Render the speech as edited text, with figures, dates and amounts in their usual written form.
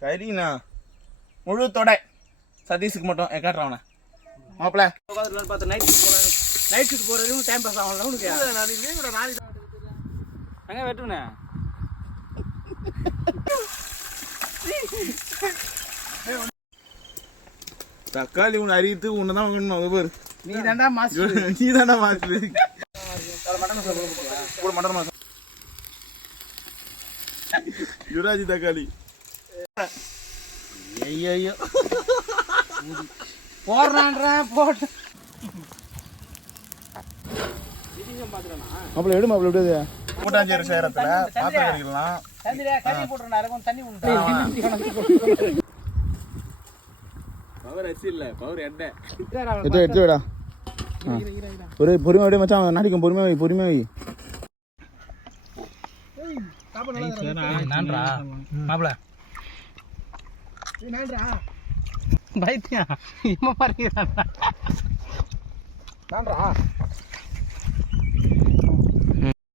கறிண்ணா முழு தொடை சதீஷுக்கு மட்டும் காட்டுறான் அவனை மாப்பிள்ள பார்த்து நைட் ஷூட் போகிறதுக்கும் டைம் பாஸ் ஆகல உனக்கு எங்கே வெட்டுனே தக்காளி உன்னை அறிவித்து உன்னை தான் வேணும் அது பேர் நீ தாண்டா மாஸ்டர் மட்டன் மாசம் யுவராஜி தக்காளி ஐயோ போடுறான்றா போட்டு மாப்பிள்ள எடு மாப்பிள்ள விடுது கூட்டாஞ்சேரி சேரத்துல பாத்திரம் கறிக்கலாம் கறி போட்டுறேன் தண்ணி உண்டு பவர் அரிசி இல்ல பவர் எண்ணெய் எடுத்து விடா ஒரு பொறுமையோட மச்சான் நாடிக்கும் பொறுமையா வை நான்றா மாப்பிள பைத்தியா இம்மா பாருங்க நான்றா